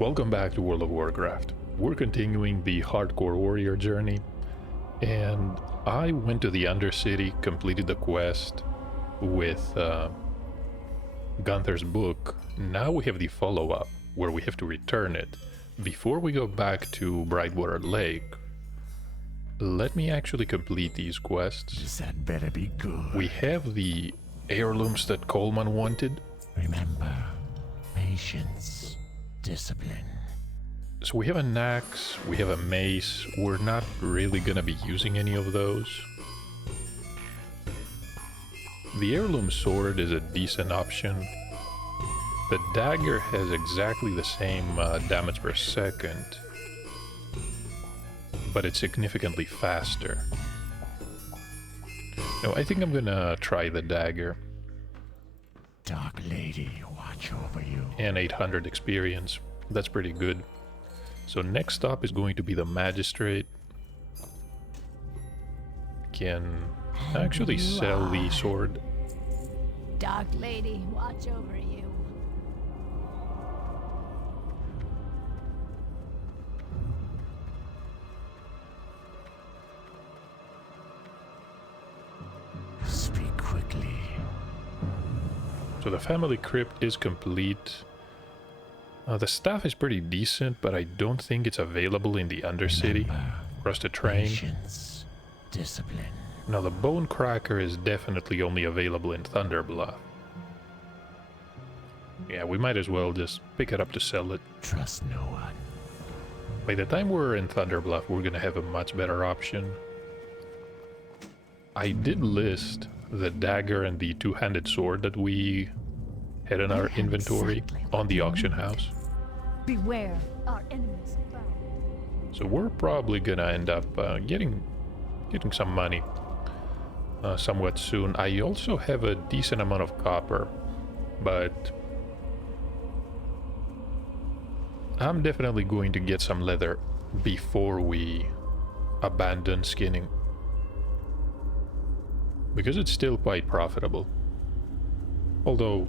Welcome back to World of Warcraft. We're continuing the Hardcore Warrior journey, and I went to the Undercity, completed the quest with Gunther's book. Now we have the follow-up, where we have to return it. Before we go back to Brightwater Lake, let me actually complete these quests. That better be good. We have the heirlooms that Coleman wanted. Remember, patience, discipline. So we have an axe, we have a mace. We're not really gonna be using any of those. The heirloom sword is a decent option. The dagger has exactly the same damage per second, but it's significantly faster. No, I think I'm gonna try the dagger. Dark Lady, watch over you. And 800 experience. That's pretty good. So next stop is going to be the Magistrate. Can actually sell the sword. Dark Lady, watch over you. Speak quickly. So the family crypt is complete. The staff is pretty decent, but I don't think it's available in the Undercity for us to train. Patience, discipline. Now the Bone Cracker is definitely only available in Thunderbluff. Yeah, we might as well just pick it up to sell it. Trust no one. By the time we're in Thunderbluff, we're gonna have a much better option. I did list the dagger and the two-handed sword that we had in our inventory on the auction house. Beware, our enemies abound. So we're probably gonna end up getting some money somewhat soon. I also have a decent amount of copper, but I'm definitely going to get some leather before we abandon skinning, because it's still quite profitable. Although,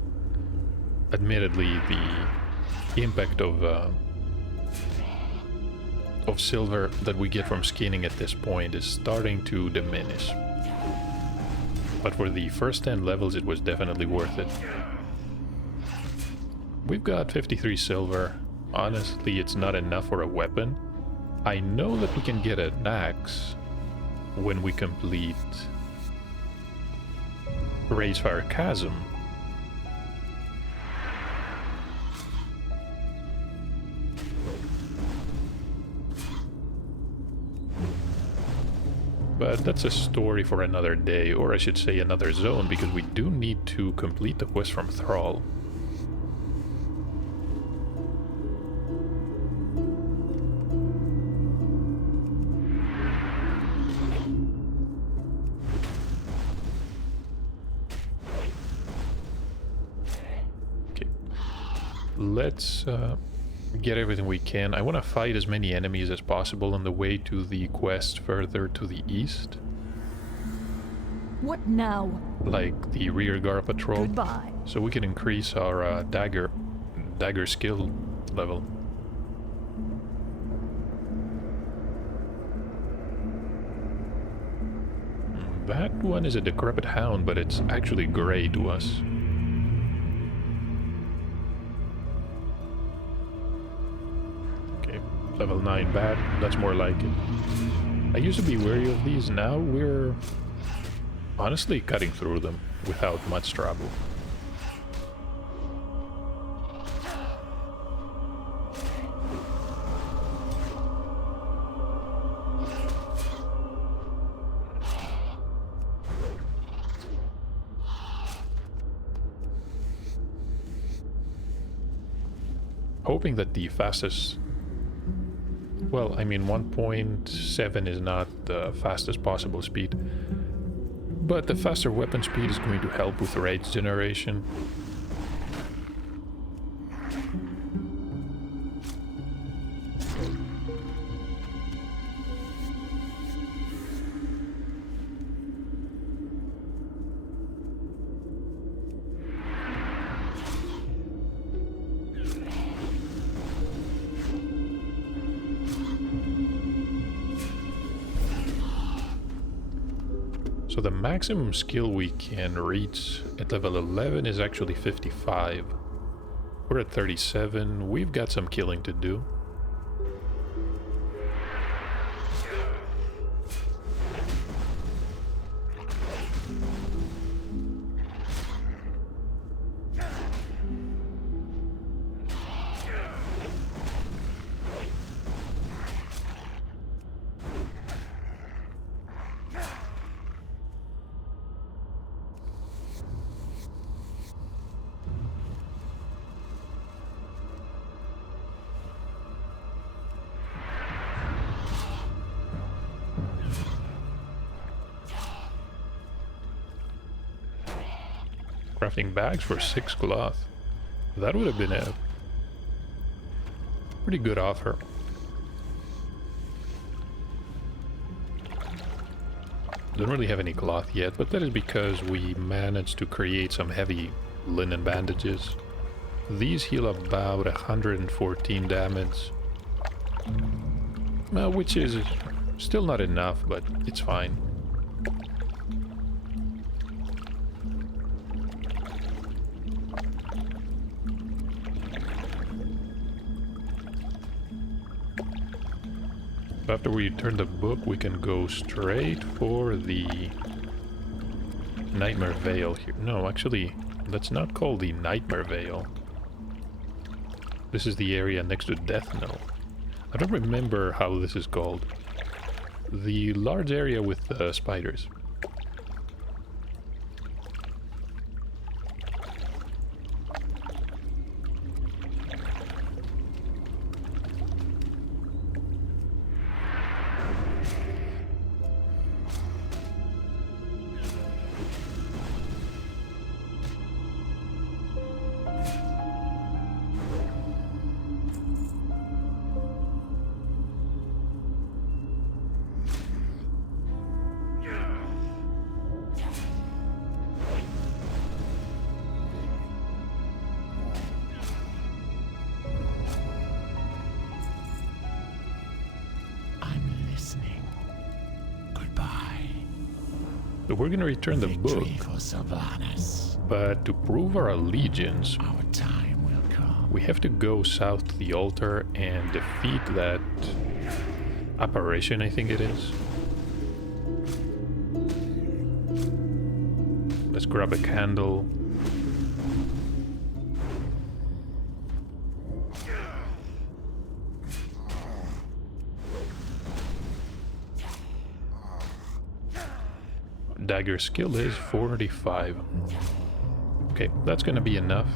admittedly, the impact of silver that we get from skinning at this point is starting to diminish. But for the first 10 levels, it was definitely worth it. We've got 53 silver. Honestly, it's not enough for a weapon. I know that we can get an axe when we complete Ragefire Chasm. But that's a story for another day, or I should say another zone, because we do need to complete the quest from Thrall. Okay, let's get everything we can. I want to fight as many enemies as possible on the way to the quest further to the east. What now? Like the rear guard patrol. Goodbye. So we can increase our dagger skill level. That one is a decrepit hound, but it's actually gray to us. Level 9 bad, that's more like it. I used to be wary of these, now we're honestly cutting through them without much trouble. Hoping that the fastest... Well, I mean, 1.7 is not the fastest possible speed, but the faster weapon speed is going to help with rage generation. So the maximum skill we can reach at level 11 is actually 55. We're at 37. We've got some killing to do. Crafting bags for 6 cloth. That would have been a pretty good offer. Don't really have any cloth yet, but that is because we managed to create some heavy linen bandages. These heal about 114 damage, which is still not enough, but it's fine. After we turn the book, we can go straight for the Nightmare Vale here. No, actually, that's not called the Nightmare Vale. This is the area next to Death Knell. I don't remember how this is called. The large area with the spiders. So we're gonna return the book, For Sylvanas. but to prove our allegiance, Our time will come. we have to go south to the altar and defeat that apparition, I think it is. Let's grab a candle. Dagger skill is 45. Okay, that's gonna be enough.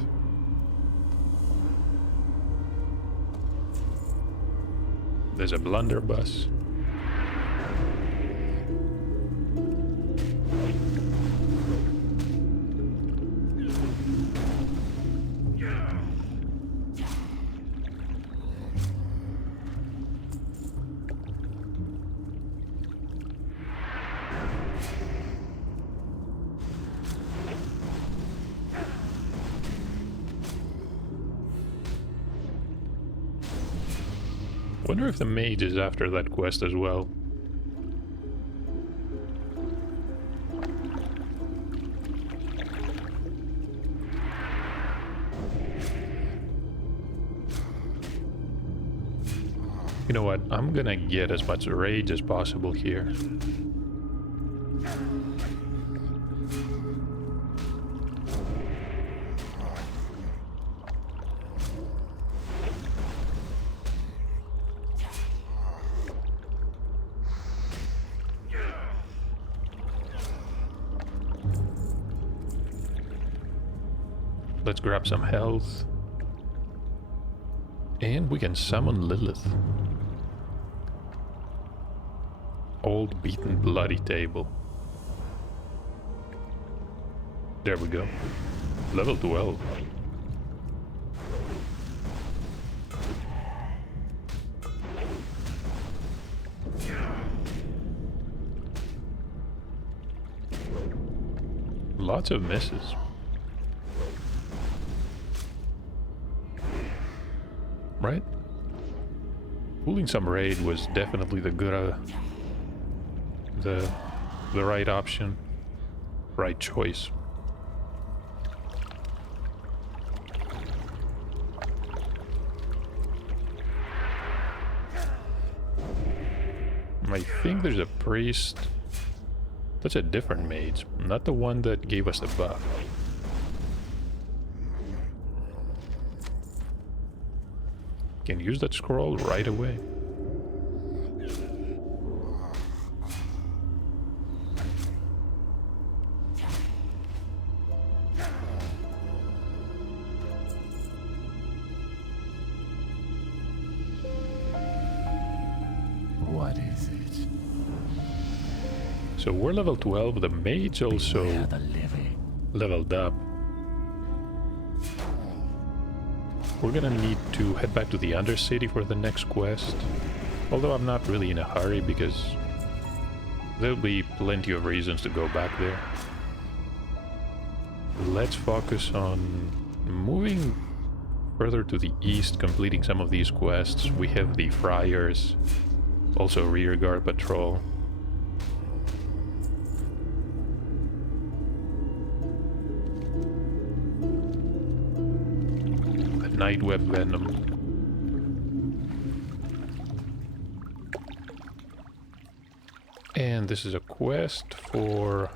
There's a blunderbuss. Wonder if the mage is after that quest as well. You know what? I'm gonna get as much rage as possible here. Let's grab some health. And we can summon Lilith. Old beaten bloody table. There we go. Level 12. Lots of misses. Right? Pulling some raid was definitely the good, the right option. right choice. I think there's a priest. That's a different mage, not the one that gave us the buff. Can use that scroll right away. What is it? So we're level 12, the mage also They're the living. leveled up. We're gonna need to head back to the Undercity for the next quest. Although I'm not really in a hurry because there'll be plenty of reasons to go back there. Let's focus on moving further to the east, completing some of these quests. We have the Friars, also rearguard patrol. Nightweb Venom. And this is a quest for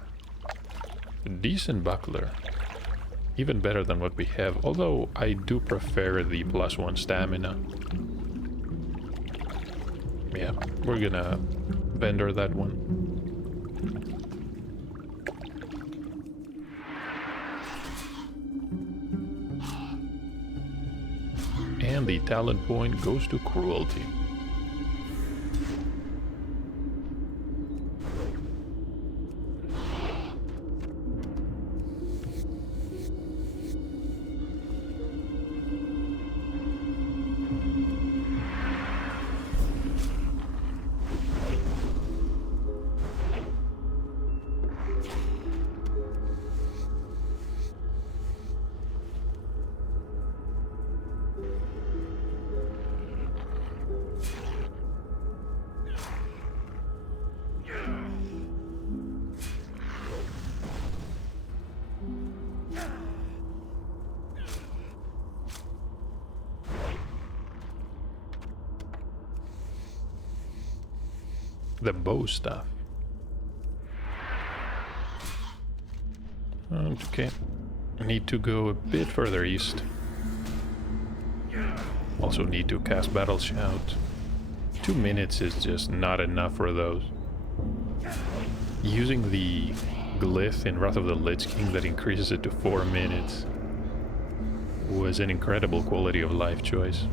a decent buckler. Even better than what we have, although I do prefer the +1 stamina. Yeah, we're gonna vendor that one. And the talent point goes to cruelty. The bow stuff. Okay. I need to go a bit further east. Also need to cast Battle Shout. 2 minutes is just not enough for those. Using the glyph in Wrath of the Lich King that increases it to 4 minutes was an incredible quality of life choice.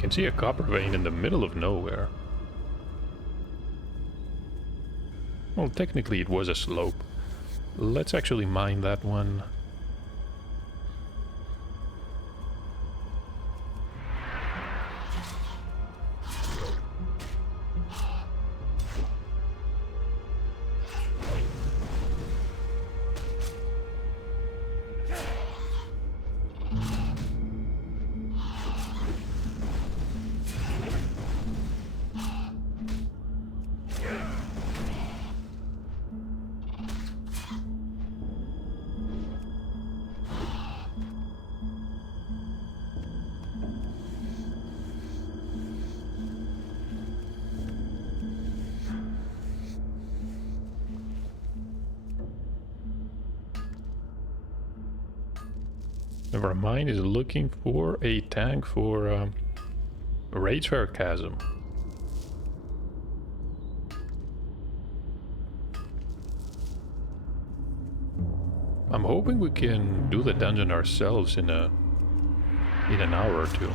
Can see a copper vein in the middle of nowhere. Well, technically it was a slope. Let's actually mine that one. Our mine is looking for a tank for Ragefair Chasm. I'm hoping we can do the dungeon ourselves in an hour or two.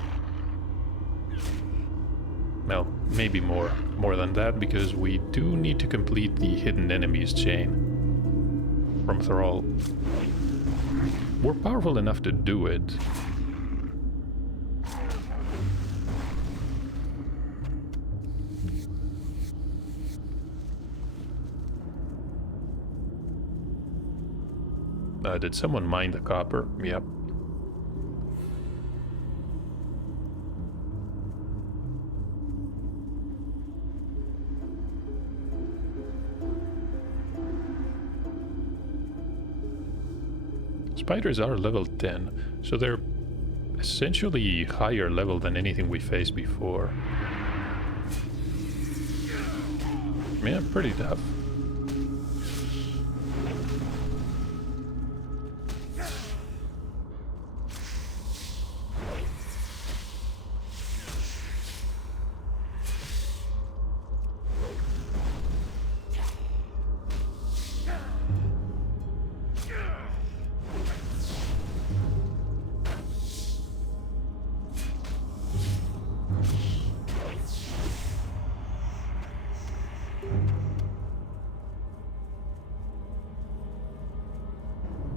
Well, maybe more than that, because we do need to complete the hidden enemies chain from Thrall. We're powerful enough to do it. Did someone mine the copper? Yep. Spiders are level 10, so they're essentially higher level than anything we faced before. Yeah, pretty tough.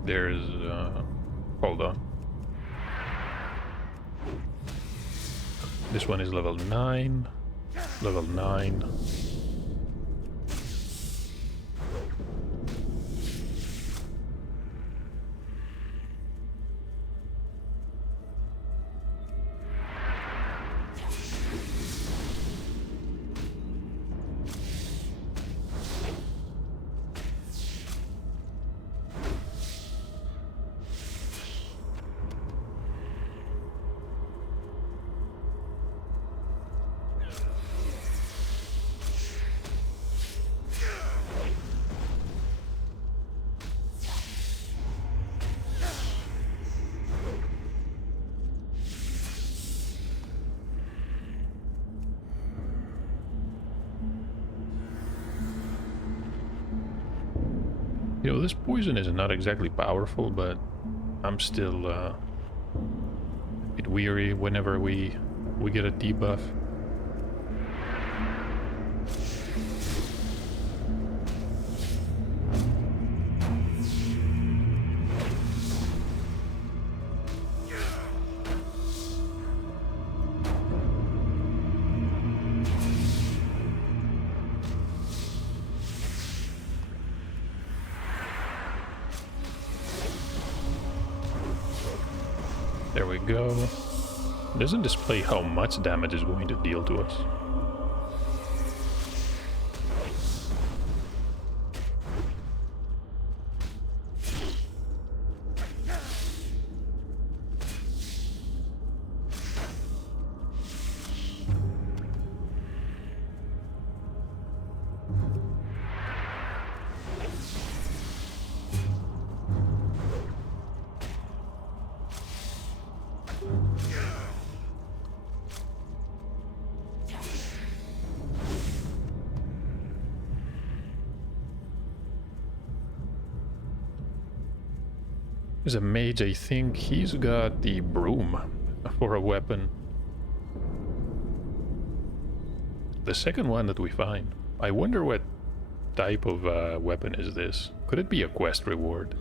There's, hold on. This one is level 9. Level 9. You know, this poison is not exactly powerful, but I'm still a bit weary whenever we get a debuff. There we go. It doesn't display how much damage is going to deal to us. As a mage, I think he's got the broom for a weapon. The second one that we find. I wonder what type of weapon is this? Could it be a quest reward?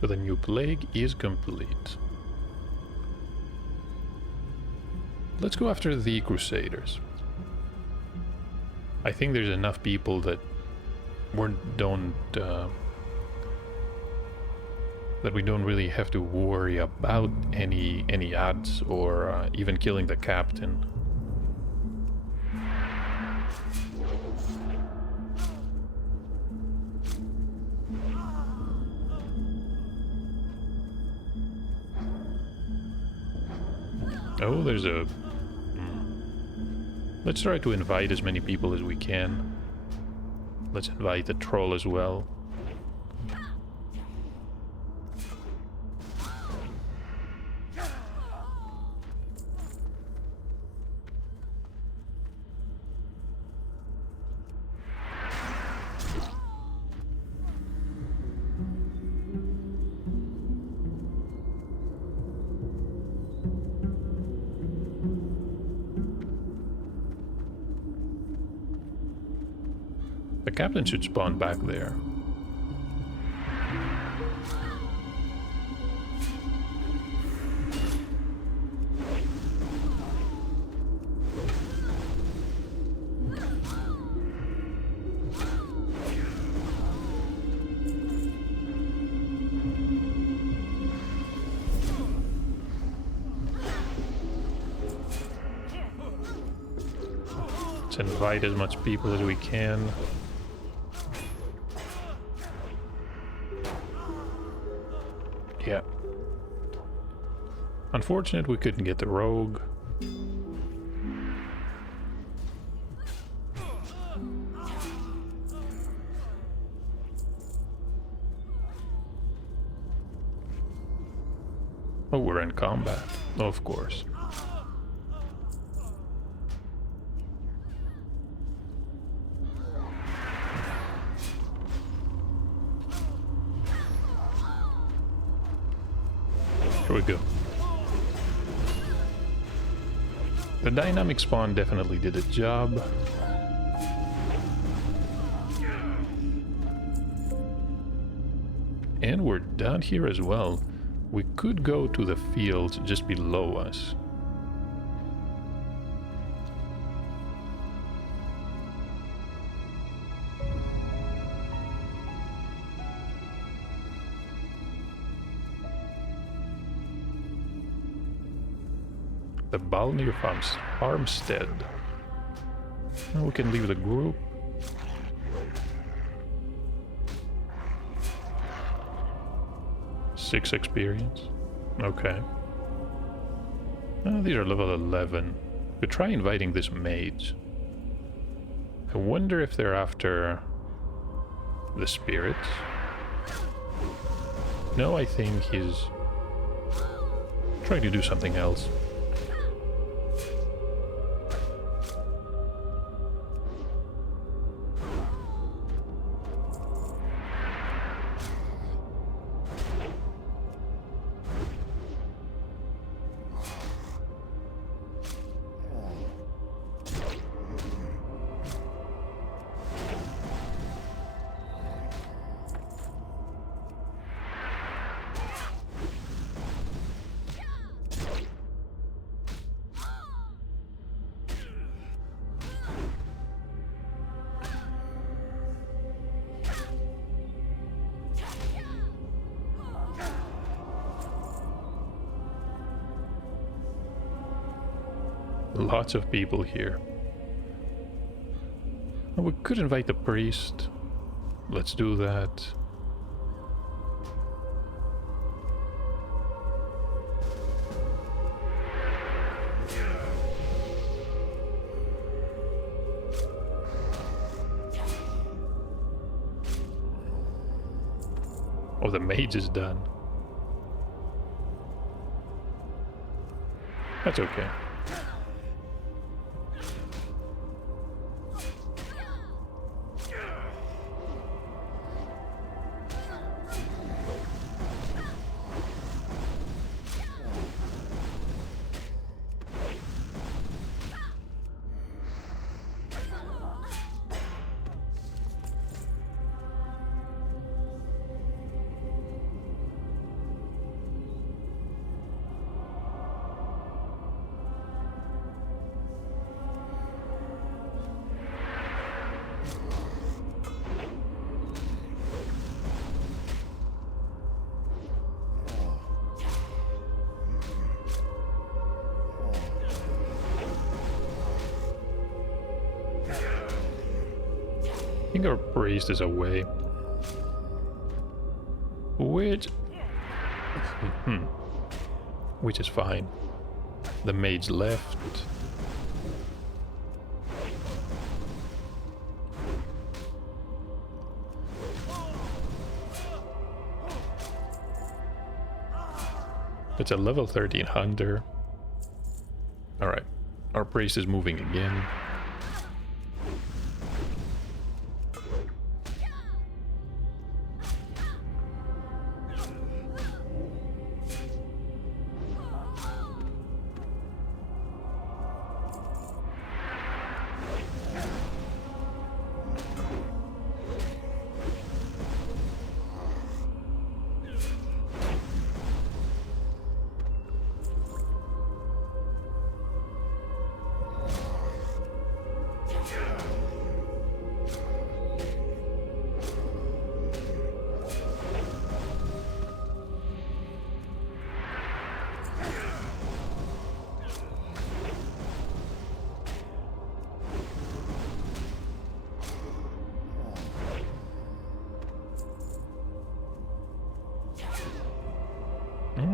So the new plague is complete. Let's go after the Crusaders. I think there's enough people that that we don't really have to worry about any ads or even killing the captain. Oh, there's a... Let's try to invite as many people as we can. Let's invite the troll as well. The captain should spawn back there. Let's invite as much people as we can. Yeah. Unfortunate we couldn't get the rogue. Oh, we're in combat. Of course. Here we go. The dynamic spawn definitely did a job. And we're down here as well. We could go to the fields just below us. The Balnir farmstead. Now we can leave the group. Six experience. Okay. These are level 11. We try inviting this mage. I wonder if they're after the spirits. No, I think he's trying to do something else. Lots of people here. We could invite the priest. Let's do that. Oh, the mage is done. That's okay. think our priest is away. Which... which is fine. The mage left. It's a level 13 hunter. Alright. Our priest is moving again.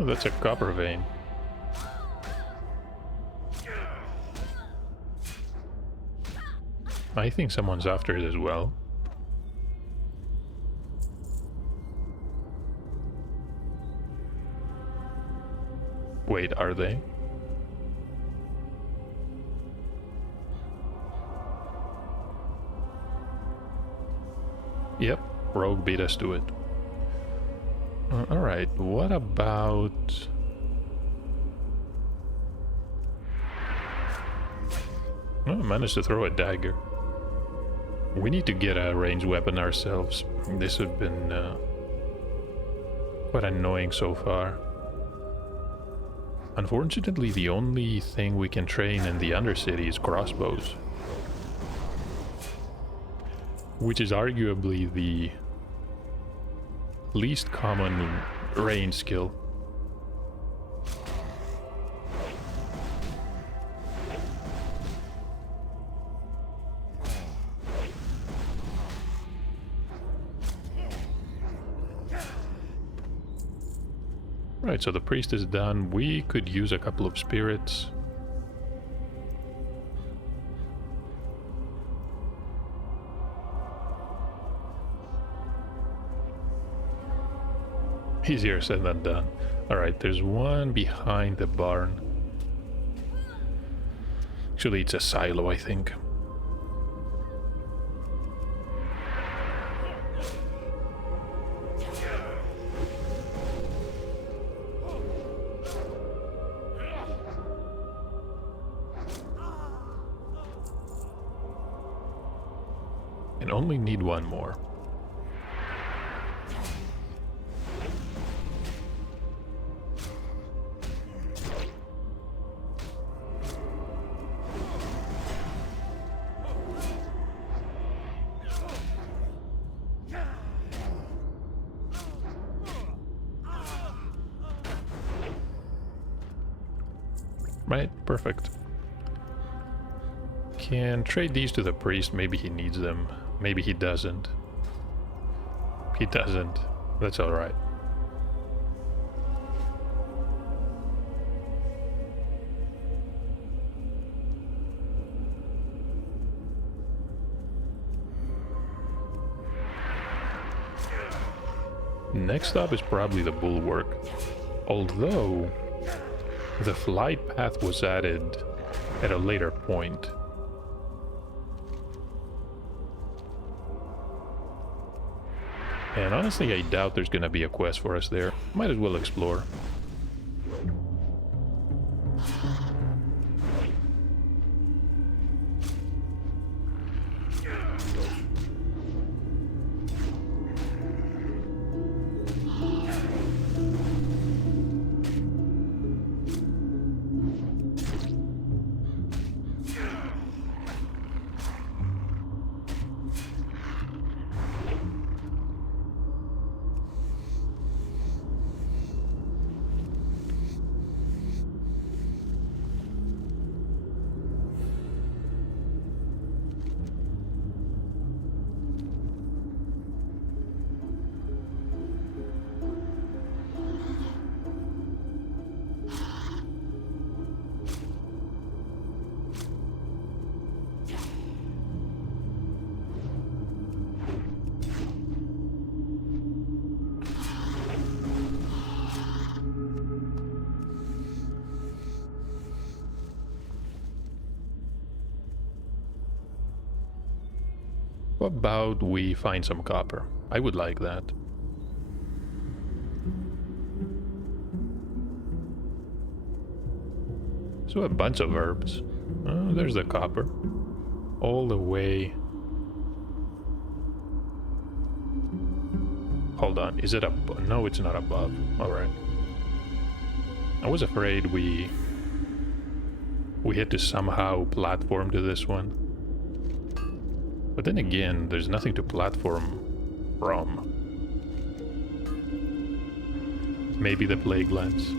Oh, that's a copper vein. I think someone's after it as well. Wait, are they? Yep, Rogue beat us to it. Alright, what about... Oh, I managed to throw a dagger. We need to get a ranged weapon ourselves. This has been quite annoying so far. Unfortunately, the only thing we can train in the Undercity is crossbows. Which is arguably the least common range skill. Right, so the priest is done. We could use a couple of spirits. Easier said than done. Alright, there's one behind the barn. Actually, it's a silo, I think. And only need one more. Right, perfect. Can trade these to the priest, maybe he needs them. Maybe he doesn't. He doesn't. That's alright. Next up is probably the bulwark. Although the flight path was added at a later point. And honestly, I doubt there's gonna be a quest for us there. Might as well explore. about we find some copper? I would like that. So a bunch of herbs. Oh, there's the copper. All the way. Hold on, is it up? No, it's not above. Alright. I was afraid we had to somehow platform to this one. But then again, there's nothing to platform from. Maybe the plague lens.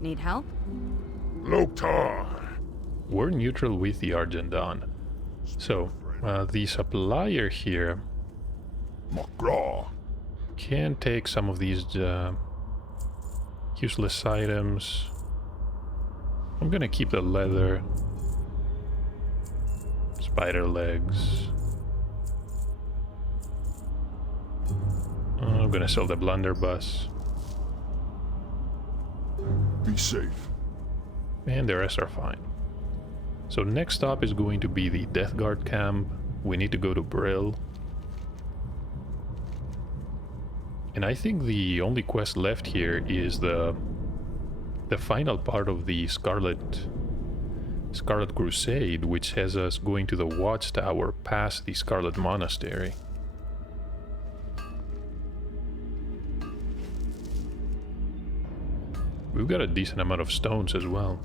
Need help? Loktar. We're neutral with the Argendan. So, the supplier here Nek'rosh. can take some of these useless items. I'm gonna keep the leather. Spider legs. I'm gonna sell the blunderbuss. Be safe. And the rest are fine. So next stop is going to be the Death Guard camp. We need to go to Brill. And I think the only quest left here is the final part of the Scarlet Crusade, which has us going to the Watchtower past the Scarlet Monastery. We've got a decent amount of stones as well.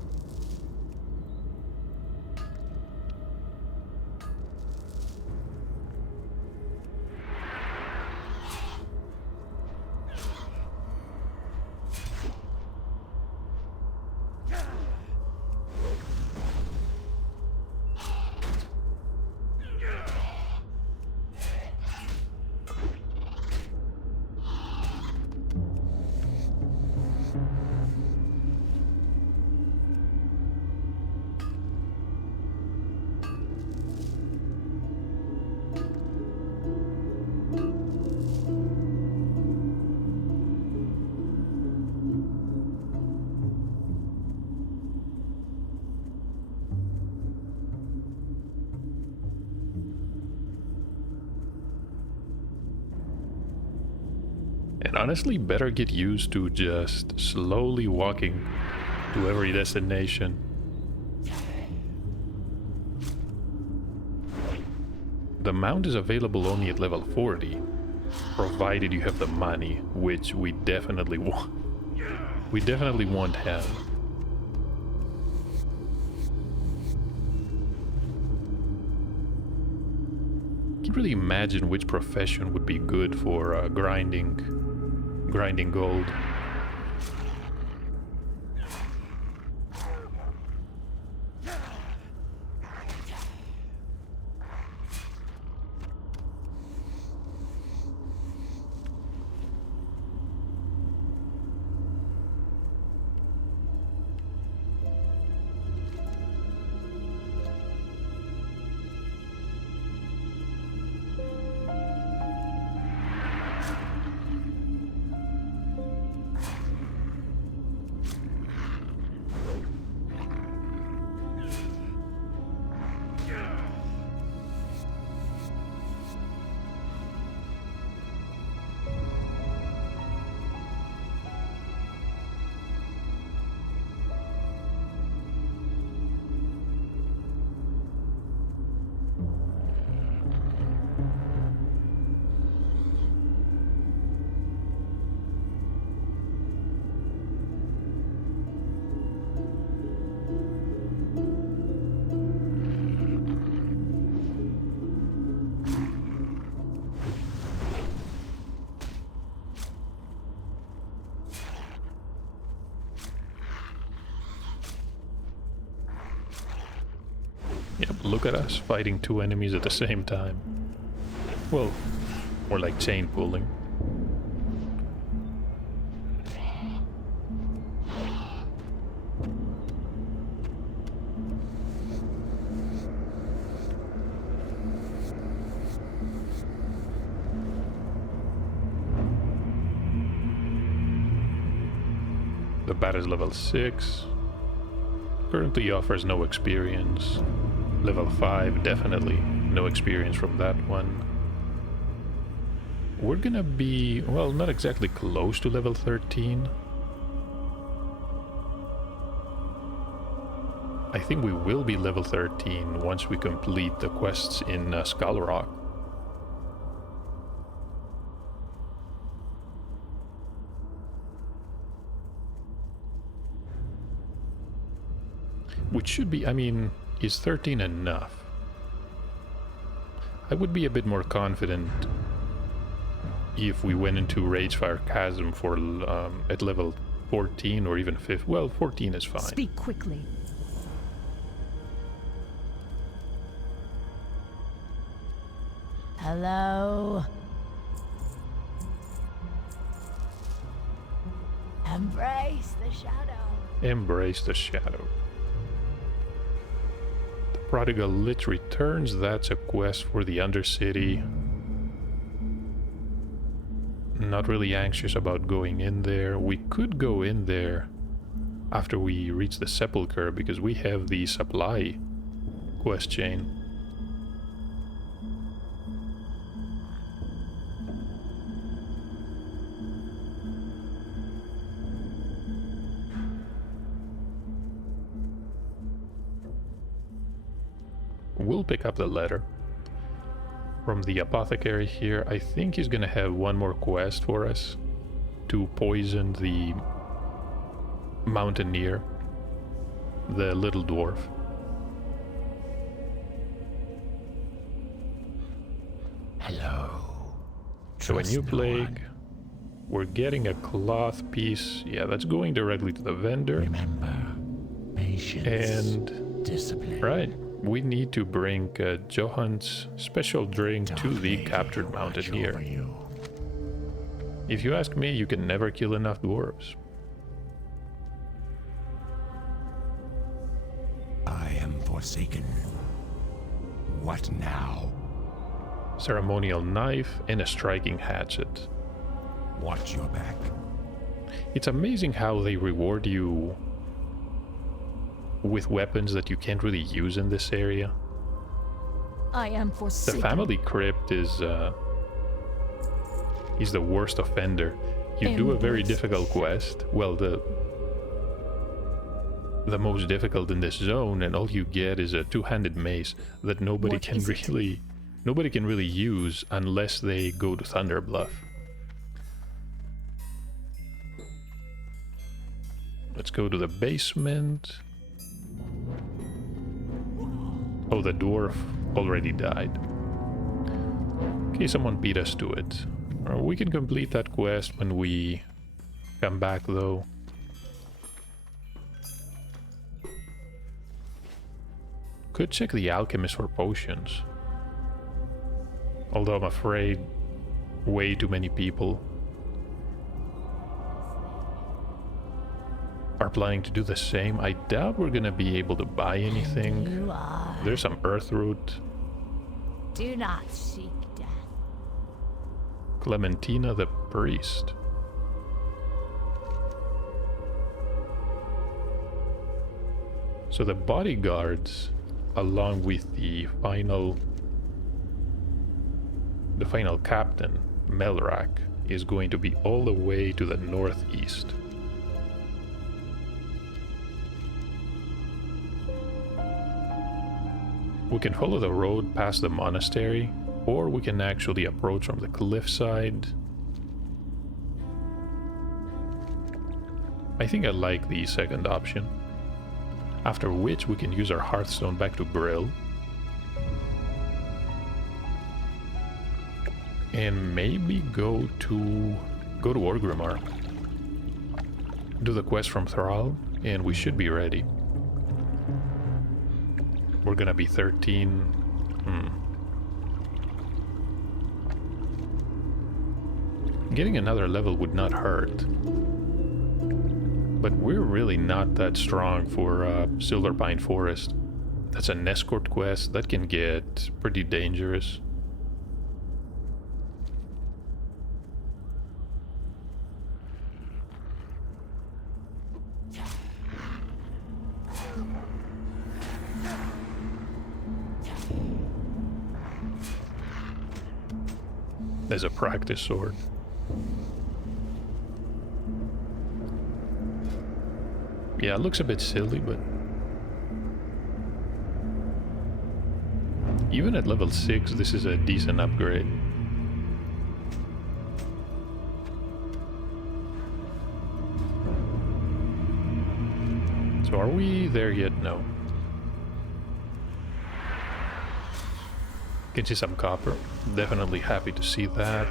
And honestly, better get used to just slowly walking to every destination. The mount is available only at level 40, provided you have the money, which we definitely want. We definitely won't have. Can't really imagine which profession would be good for grinding gold. Yep, look at us fighting two enemies at the same time. Well, more like chain pulling. The bat is level 6. Currently offers no experience. Level 5, definitely no experience from that one. We're gonna be, well, not exactly close to level 13. I think we will be level 13 once we complete the quests in Skull Rock. Which should be, I mean, is 13 enough? I would be a bit more confident if we went into Ragefire Chasm for at level 14 or even 15. Well, 14 is fine. Speak quickly. Hello? Embrace the shadow. Embrace the shadow. The Prodigal Lich returns. That's a quest for the Undercity. Not really anxious about going in there. We could go in there after we reach the Sepulchre because we have the supply quest chain. We'll pick up the letter from the apothecary here. I think he's gonna have one more quest for us to poison the mountaineer, the little dwarf. Hello. So a new plague. We're getting a cloth piece. Yeah, that's going directly to the vendor. Remember, patience And discipline. right, we need to bring Johan's special drink to the Dark captured Lady will watch mountaineer. over you. If you ask me, you can never kill enough dwarves. I am forsaken. What now? Ceremonial knife and a striking hatchet. Watch your back. It's amazing how they reward you with weapons that you can't really use in this area. I am The forsaken. family crypt is the worst offender. You do a very Embrace difficult quest. Well, the most difficult in this zone, and all you get is a two-handed mace that nobody What can is it? really use unless they go to Thunder Bluff. Let's go to the basement. Oh, the dwarf already died. Okay, someone beat us to it. We can complete that quest when we come back, though. Could check the alchemist for potions. Although I'm afraid way too many people are planning to do the same. I doubt we're gonna be able to buy anything. You are. There's some earth root. Do not seek death. Clementina the priest. So the bodyguards, along with the final captain, Melrak, is going to be all the way to the northeast. We can follow the road past the monastery, or we can actually approach from the cliffside. I think I like the second option. After which we can use our Hearthstone back to Brill. And maybe go to Orgrimmar. Do the quest from Thrall, and we should be ready. We're gonna be 13. Getting another level would not hurt. But we're really not that strong for Silverpine Forest. That's an escort quest. That can get pretty dangerous. There's a practice sword. Yeah, it looks a bit silly, but even at level 6, this is a decent upgrade. So are we there yet? No. Can see some copper. Definitely happy to see that.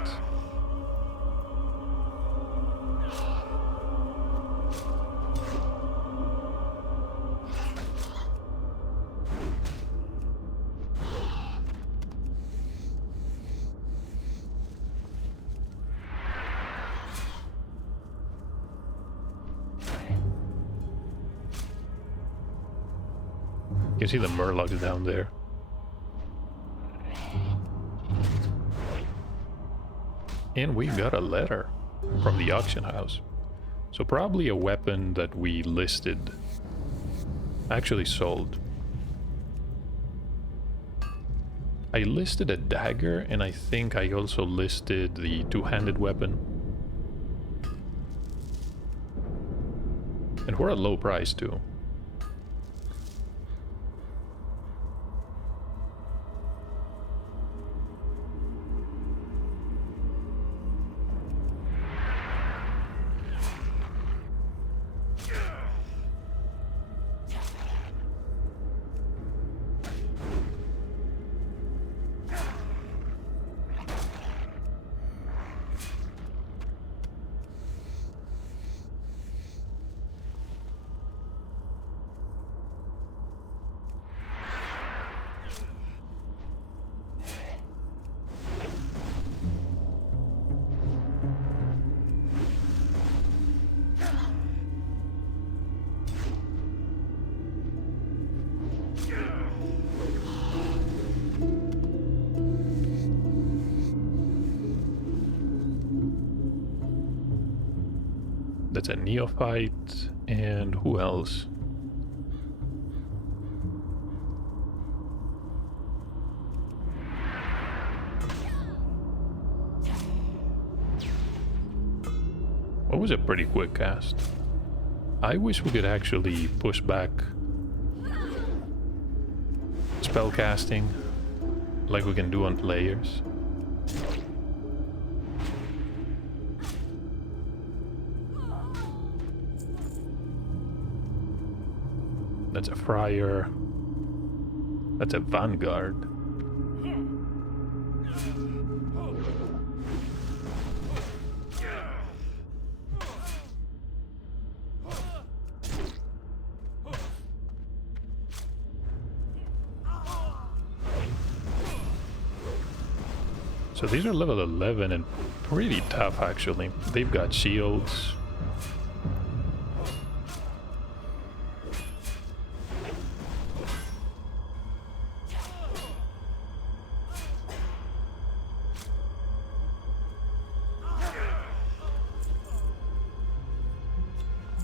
You can see the murlocs down there. And we got a letter from the auction house. So probably a weapon that we listed. Actually sold. I listed a dagger, and I think I also listed the two-handed weapon. And we're at low price too. That's a neophyte, and who else? What was a pretty quick cast? I wish we could actually push back spell casting like we can do on players. That's a friar. That's a vanguard. So these are level 11 and pretty tough actually. They've got shields.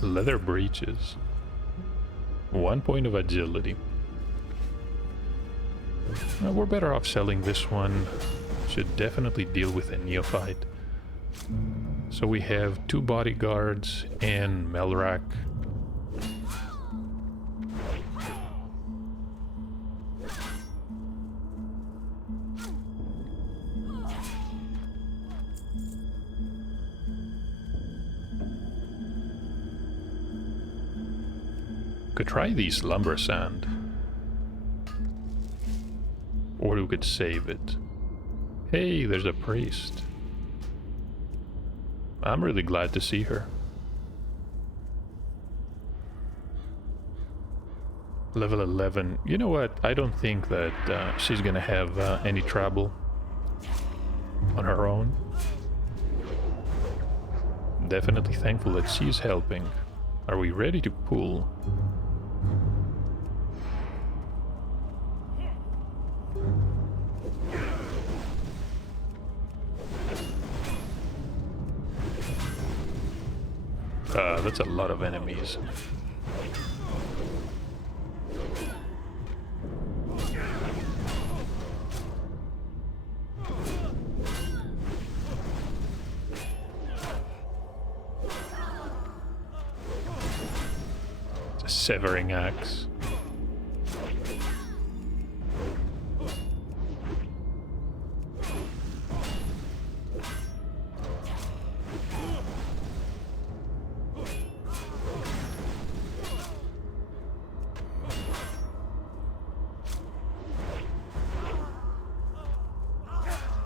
Leather breeches. 1 point of agility. We're better off selling this one. Should definitely deal with a neophyte. So we have 2 bodyguards and Melrak. Could try these lumber sand. Or we could save it. Hey, there's a priest. I'm really glad to see her. Level 11. You know what? I don't think that she's gonna have any trouble on her own. Definitely thankful that she's helping. Are we ready to pull? That's a lot of enemies. severing axe.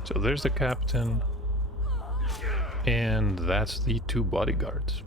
So there's the captain, and that's the 2 bodyguards.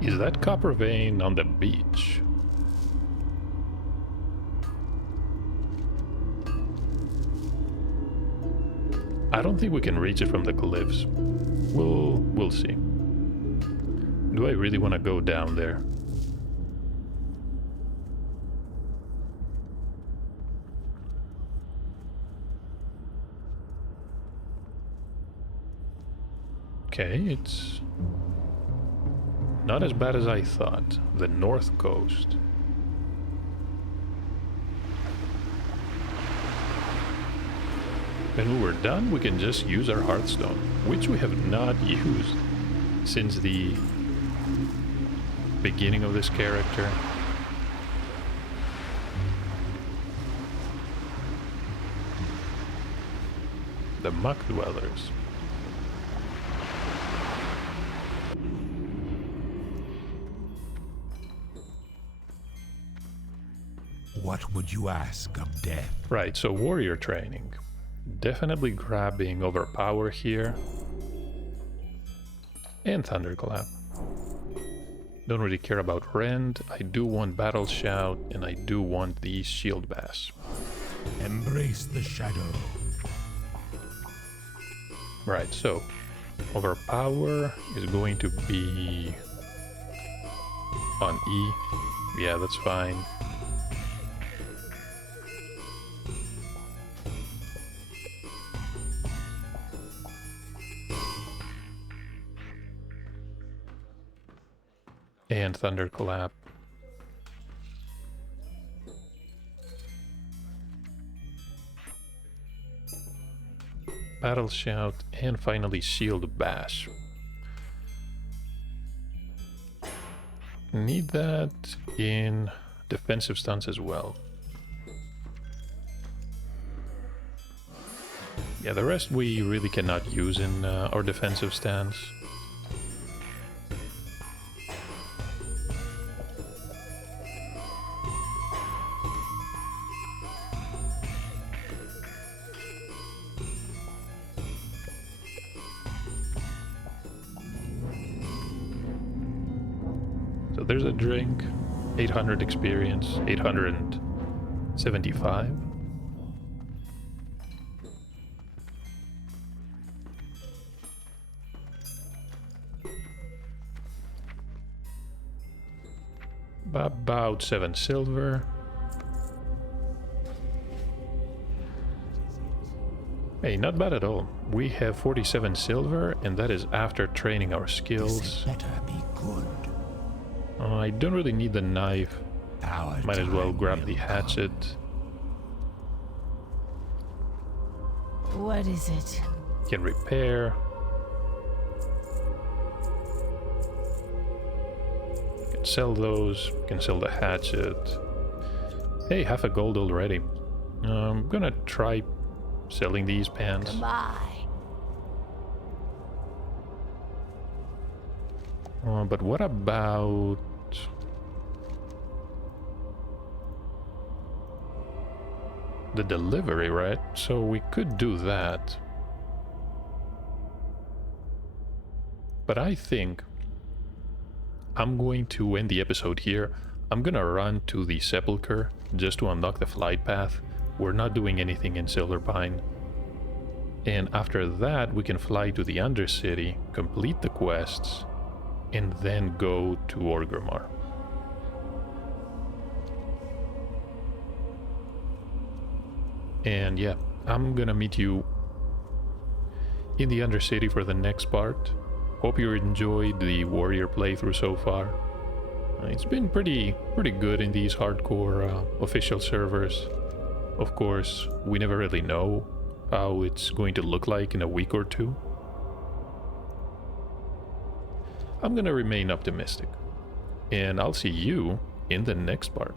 Is that copper vein on the beach? I don't think we can reach it from the cliffs. We'll see. Do I really want to go down there? Okay, it's not as bad as I thought. The north coast. When we're done, we can just use our Hearthstone, which we have not used since the beginning of this character. The Muck Dwellers. What would you ask of death? Right, so warrior training. Definitely grabbing Overpower here. And Thunderclap. Don't really care about Rend. I do want Battle Shout, and I do want the Shield Bash. Embrace the shadow. Right, so Overpower is going to be on E. Yeah, that's fine. And Thunderclap. Battle Shout, and finally Shield Bash. Need that in defensive stance as well. Yeah, the rest we really cannot use in our defensive stance. So there's a drink, 800 experience, 875. About 7 silver. Hey, not bad at all. We have 47 silver, and that is after training our skills. This had better be good. I don't really need the knife. Our Might as well time grab will the hatchet. What is it? Can repair. Can sell those. Can sell the hatchet. Hey, half a gold already. I'm gonna try selling these pants. Goodbye. But what about... the delivery, right? So we could do that. But I think I'm going to end the episode here. I'm gonna run to the Sepulchre just to unlock the flight path. We're not doing anything in Silverpine. And after that, we can fly to the Undercity, complete the quests, and then go to Orgrimmar. And yeah, I'm gonna meet you in the Undercity for the next part. Hope you enjoyed the warrior playthrough so far. It's been pretty good in these hardcore official servers. Of course, we never really know how it's going to look like in a week or two. I'm gonna remain optimistic, and I'll see you in the next part.